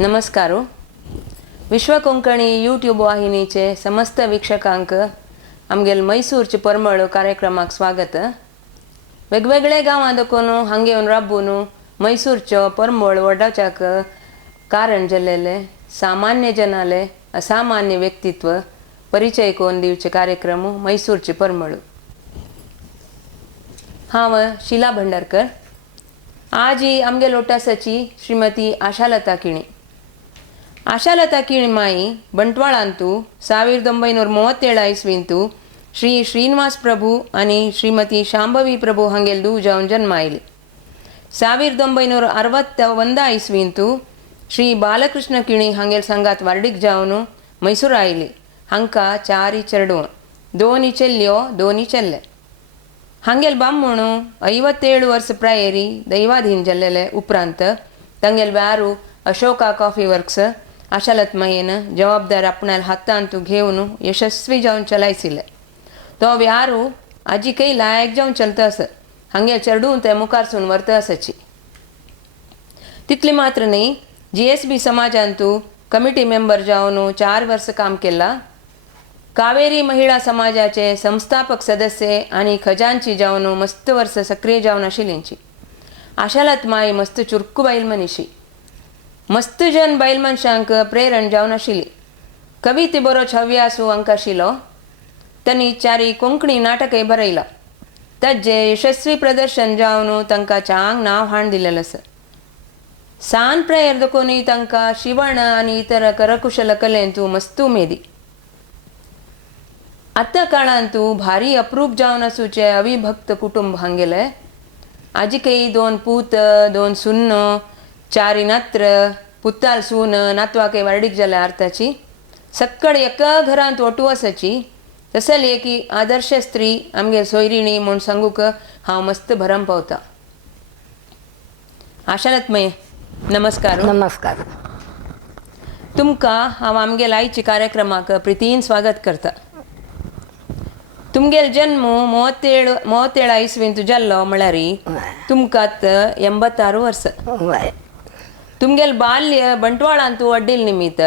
नमस्कार. विश्व कोंकणी यूट्यूब वाहिनीचे समस्त वीक्षकांक आमगेल मैसूरचे परमळ कार्यक्रमाक स्वागत. वेगवेगळे गांवां देखून हांगे येवन राबून मैसूरच्यो परमळ वडाच्याक कारण जाल्लेले सामान्य जनाले असामान्य व्यक्तित्व परिचय करून दिवचे कार्यक्रम मैसूरचे परमळ. हांव शीला भंडारकर. आज ही आमगे लोटासाची श्रीमती आशालता किणी. आशालता किणी माई बंटवाळांतू 1937 इस्वींतू श्री श्रीनिवास प्रभू आणि श्रीमती शांभवी प्रभू हांगेल दू जावन जन्मायली. 1961 इस्वींतू श्री बालकृष्ण किणी हांगेल संगात वार्डीक जावन मैसूर आयली. हांकां 4 चेडवां, 2 चेल्यो 2 चेल्ले. हांगेल बामण 57 वर्स प्रायेरी दैवाधीन जाल्लेले उपरांत तांगेल व्यारू अशोका कॉफी वर्क्स आशालत मायेन जबाबदार आपणाल हातांत घेवन यशस्वी जावन चलायसिले. तो व्यारू आजिकय लायक जावन चलता आस. हांगेल चेडूं ते मुखारसून व्हरता आसाची. तितली मात्र न्ही, GSB समाजांतू कमिटी मेंबर जावन 4 वर्स काम केला. कावेरी महिला समाजाचे संस्थापक सदस्य आणि खजांची जावन मस्त वर्स सक्रिय जावन आशिल्लींची. आशालत माई मस्त चुरकू बायल मनीशी. मस्त जन बायल मनशांक प्रेरण जावन आशिल्ली. कविते बरोच हव्यासू अंक आशिल्लो. त्यांनी 4 कोंकणी नाटकय बरयला. ताजे यशस्वी प्रदर्शन जावन तांकां चांग नांव हाण दिलेलें आसा. सान प्रायर देखून तांकां शिवण आनी इतर करकुशल कलेंतू मस्त उमेदी. आत्ता काळांतू भारी अप्रूप जावन आसूचे अविभक्त कुटुंब हांगेले. आजिकय 2 पूत, 2 सुन्न, 4 इनात्र, पुताल सून नातवाकय वार्डीक जाल्या अर्थाची. सक्कड एका घरांत ओटू आसाची. तसली एकी आदर्श स्त्री आमगे सोयरिणी म्हूण सांगूक हांव मस्त भरम पावता. आशालत मय नमस्कार. नमस्कार. तुमकां हांव आमगेल आयच्या कार्यक्रमाक प्रितीन स्वागत करता. तुमगेल जन्म 37 इस्वींत जाल्लो म्हळ्यार तुमकां 86 वर्सां. तुमगेल बाल्य बंटवाळांतू वडील निमित्त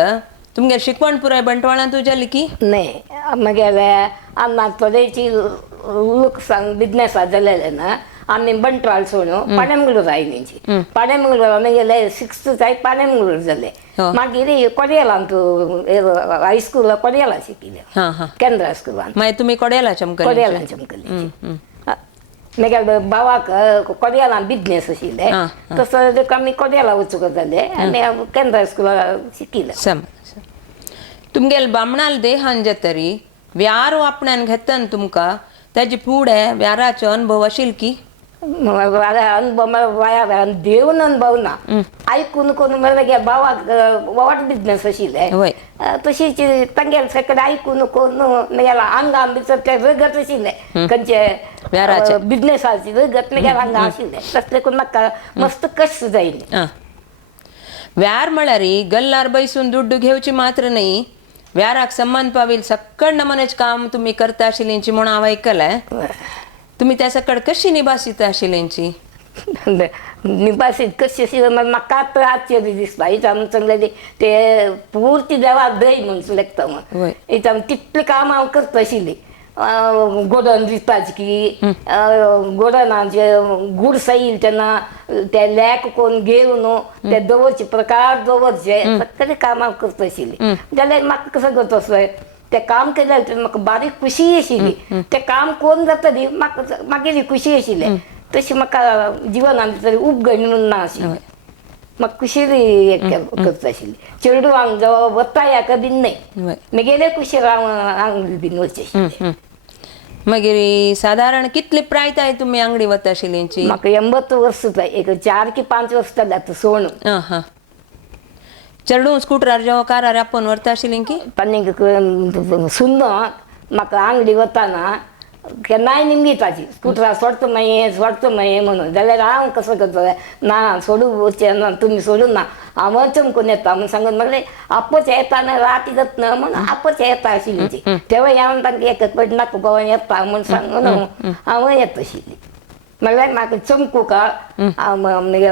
तुमगेल शिकवण पुराय बंटवाळांतू जाली की नाही. म्हगेले आम्हा थोडेची लोक सांग बिझनेस जालेले ना, आमी बंटवाळ सोडून पाडेमंगळूर आयलींची. पाडेमंगळूर आमगेले 6th जाय पाडेमंगळूर जाले. मागीर कोडयेलांतू हायस्कूल कोडयेला शिकिले, केंद्र स्कुलान. मागीर तुमी कोड्याला चमकले. कोडयेला चमकले. म्हगे भावाक कोडयेला बिझनेस आशिल्ले. तसो आमी कोडयेला वचूंक जाले आनी केंद्र स्कुलान शिकिले. तुमगेल बामणाल देहान जातरी व्यार आपणान घेतन तुमकां ताजे फुडें व्याराचो अनुभव आशिल की अनुभव देवन अनुभव ना. आयकून करून म्हगे भावाक वाट बिझनेस आशिल्ले. तशीच तांगेल सगळे आयकून करून म्हगेला आंगान भितर ते रगत आशिल्ले. खंयचे बिझनेसाची रगत म्हगेल्या आंगा आशिल्ले. तसले करून म्हाका मस्त कश्ट जायले. व्यार म्हळ्यार गल्लार बैसून दुड्ड घेवची मात्र न्ही, व्याराक संबंध पावील सक्कड नमुन्याचें काम तुमी करता आशिल्लींची म्हूण हांव आयकलें. तुमी त्या सकड कशी निभासीता आशिल्लींची? निभासीत कशी आशिल्ली म्हाका आतां आश्चर्य दिसता. हितून सांगलें ते पुर्ती देवाक दय म्हणून लेखता म्हण. हितून तितलें काम हांव करता आशिल्ली. गोडन दिसपाची गोडनाचे गुड साईल तेन्ना ते लेक कोण घेवन ते दवरचे प्रकार दवरचे सगळें काम हांव करता आशिल्ली. जाल्यार म्हाका कसो करता असो ते काम केलें म्हाका बारीक खुशी आशिल्ली. ते काम कोण जातली म्हाका मागीर खुशी आशिल्ली. तशी म्हाका जिवनान भितर उपगण म्हणून ना आशिल्लें. म्हाका खुशी करता आशिल्ली. चेडूं हांग जो वता हेका बीन न्हय, म्हगेले खुशेर हांव बीन वचचें आशिल्लें. मागीर सादारण कितले प्रायताय तुमी आंगडी वता आशिल्लींची? म्हाका 80 वर्स जाय. एक 4 की 5 वर्स जाले आतां सोण. चेडूं स्कुटरार जावं कारार आपोवन व्हरता आशिल्लीं की? आनी सुन्न म्हाका आंगडी वताना केन्नाय निमताची स्कुटरार सोडता मागीर म्हणून. जाल्यार हांव कसो करता, ना सोडूं वचचें ना, तुमी सोडून ना, हांव चमकून येता म्हूण सांगून म्हाका आपोच येता ना राती जाता ना म्हूण आपोच येता आशिल्ली. तेव्हा हांव तांकां एकच पट नाका बाबा येता म्हूण सांगून हांव येता आशिल्ली. म्हणल्यार म्हाका चमकू का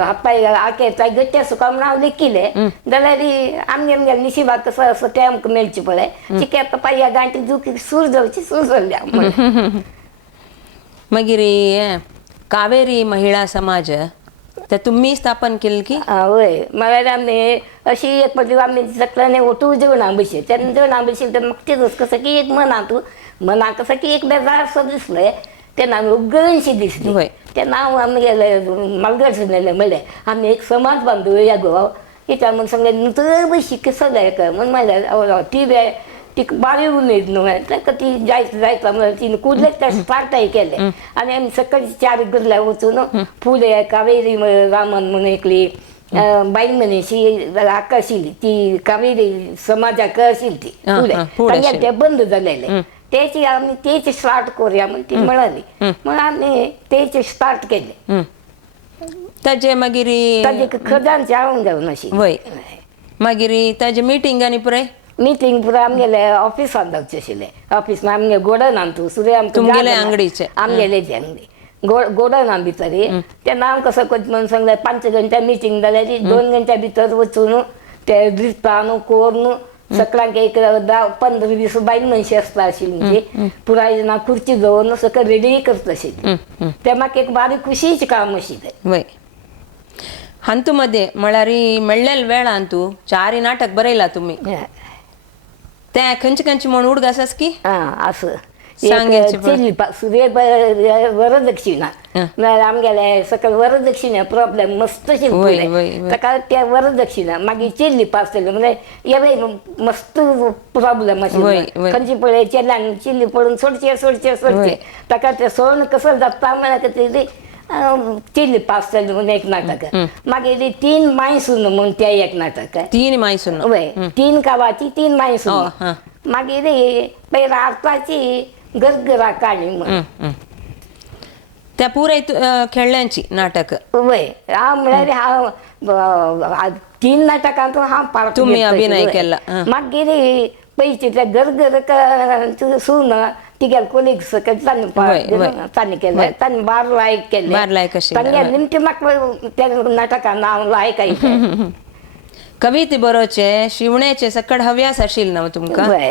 हातपाय आके गट्टे सुका म्हूण हांव लेखिले जाल्यार आमगे निशिबाग कसो असो ते आमकां मेळचे पळय चिकेत पांया गांठी दुखी सूर जावची सूर जाल्ल्या मागीर हें कावेरी महिळा समाज ते तुम्ही स्थापन केलं की हय म्हळ्यार आमी अशी एक फावटी आमी सगळ्यांनी ओटू जेवणाक बसले तेन्ना जेवणाक बसले तेन्ना म्हाका तेच कसो की एक मनाक कसो की एक बेजार असो दिसलें तेन्ना आमी उगडशी दिसली वय. तेन्ना हांव आमी गेले मालगडसून म्हणलें आमी एक समाज बांदुया गो कित्याक म्हणून सांगलें तर बशी कसो जाय म्हूण म्हणल्यार ती बारी उमेद न्हू ताका ती जायत म्हणल्यार तिने कुदलें ते स्टार्टाय केलें आनी आमी सकाळी 4 गरल्या वचून फुले कावेरी रामन म्हणून एकली बायल मनीशी हाका आशिल्ली ती कावेरी समाजाक आशिल्ली ती फुले ते बंद जालेले तेची आमी तेची स्टार्ट करुया म्हूण ती म्हणाली म्हणून आमी तेची स्टार्ट केले ताजे मागीर ताजे खजांची हांव जावन अशी वय मागीर ताजे मिटिंगांनी पुराय मीटिंग पुरो आमगेले ऑफिसान जावचे आशिल्ले ऑफिस आमगे गोडन आमचो सूर्य तुमगेले अंगडीचे आमगेले ती अंगडी गोडन भितर तेन्ना हांव कसो करता म्हणून सांगलें 5 घंटा मिटींग जाल्यार 2 घंटा भितर वचून ते दिसता कोरून सगळ्यांक एक 10-15-20 बायल मनशां आसता आशिल्ली म्हणजे पुराय जाणां खुर्ची दवरून सगळें रेडी करता आशिल्ली तें म्हाका एक बारीक खुशीचें काम आशिल्लें वय हांतू मध्ये म्हळ्यार मेळ्ळेल्या वेळान तूं 4 नाटक बरयला तुम्ही ते खंयचे म्हण उडगास की असं सांगायचे सूर्य वरदक्षिणा म्हळ्यार आमगेले सकयल वरदक्षिणा प्रॉब्लेम मस्त ताका त्या वरदक्षिणा मागीर चिल्ली पास केले म्हणजे हे मस्त प्रॉब्लेम आशिल्लो खंयची पळय चेल्यांक चिल्ली पडून सोडचे ताका ते सोडून कसो जाता म्हळ्यार चिल्ली पास केलें म्हणून एक नाटक मागीर 3 मायसून म्हणून ते एक नाटक 3 मायसून वय 3 कावाची 3 मायसून मागीर राताची गरगरा काणी म्हणून त्या पुराय खेळल्यांची नाटक वय हांव म्हळ्यार हांव 3 नाटकांत हांव पार्ट तुम्ही अभिनय केला मागीर पयचे त्या गरगर सून तिगेल कोलीग्स तांणी केलें तांणी बार लायक केलें तांगे निमते म्हाका त्या नाटकान हांव लायक आयिल्लें कविते बरोवचे शिवण्याचे सकड हव्यास आशिल्लो न्हू तुमकां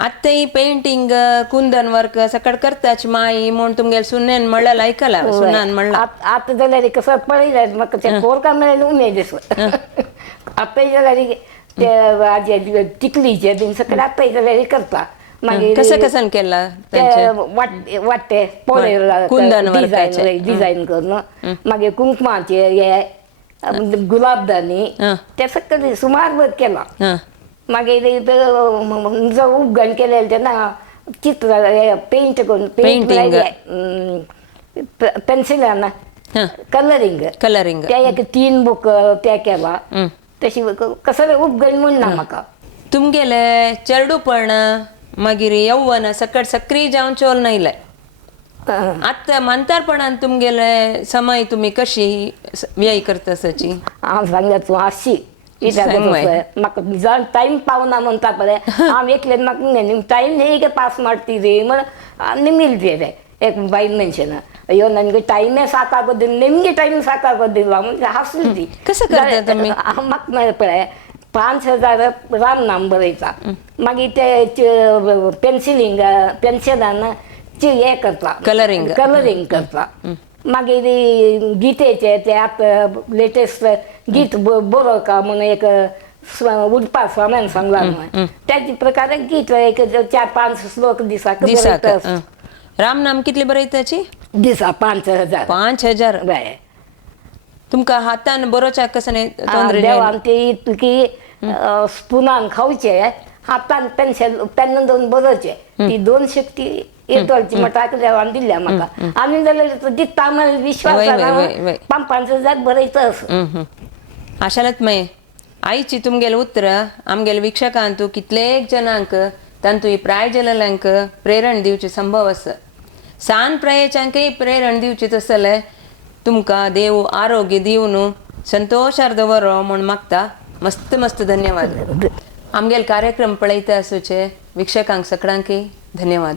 आत्ता ही पेंटिंग कुंदन वर्क सकड करताच माई म्हूण तुमगेले सुनेन म्हणल्यार आयकला सुनान म्हणला आतां जाल्यार कसो पळयल्यार म्हाका ते कोरका मेळ्ळें उमेद दिसता आतां जाल्यार ते तिकलीचे बीन सकड आतां जाल्यार करता मागीर कसं केला वाटते पोळे कुंदन डिजायन करून मागीर कुंकुमाचे हे गुलाबदानी ते सकयल सुमार वर्क केला मागीर जो उपगण केलेले तेन्ना चित्र पेंट करून पेंटिंग पेन्सिलान कलरिंग ते एक 3 बुक ते केला तशी कसं उपगण म्हूण ना म्हाका तुमगेले चेडूपण मागीर यौवन सकट सक्रिय जावन चोल नायले आत्ता मंतारपणान तुमगेले समय तुम्ही कशी व्यय करताची हांव सांगलें तूं आशी म्हाका जण टायम पावना म्हणटा पळय हांव एकले म्हाका टायम ಹೇಗೆ ಪಾಸ್ ಮಾಡ್ತೀರಿ ನಿಮ್ಮಿಲ್ದೆ एक बायल मनशान अयो ನನಗೆ ಟೈಮೇ ಸಾಕಾಗೋದಿಲ್ಲ ನಿಮಗೆ ಟೈಮ್ ಸಾಕಾಗೋದಿಲ್ಲ म्हणजे हसली कसं करता तुम्ही म्हाका पळय 5000 राम नाम बरयता मागीर ते पेन्सिलान हे करता कलरिंग करता मागीर गितेचे ते आतां लेटेस्ट गीत बरोवका म्हणून एक उडपा स्वाम्यान सांगला त्याच प्रकारे गीत एक 4-5 श्लोक दिसाक राम नाम कितली बरयताची दिसा 5000 तुमकां हातान बरोवच्या कसं देवान ते की स्पुनान खावचे हातान पेन दोन बरोवचे ती 2 शक्ती येतोची म्हाका देवान दिल्या म्हाका आनी जाल्यार दिता विश्वास 5000 बरयता आशालत मय आईची तुमगेले उतर आमगेले वीक्षकांतू कितलेक जनांक तांतू ही प्रायजल्यांक प्रेरण दिवचे संभव आसा सान प्रयेच्यांकय प्रेरण दिवची तसले तुमकां देव आरोग्य दिवन संतोषार दवरो म्हूण मागता मस्त मस्त धन्यवाद आमगेले कार्यक्रम पळयता आसूचे वीक्षकांक सगळ्यांकय धन्यवाद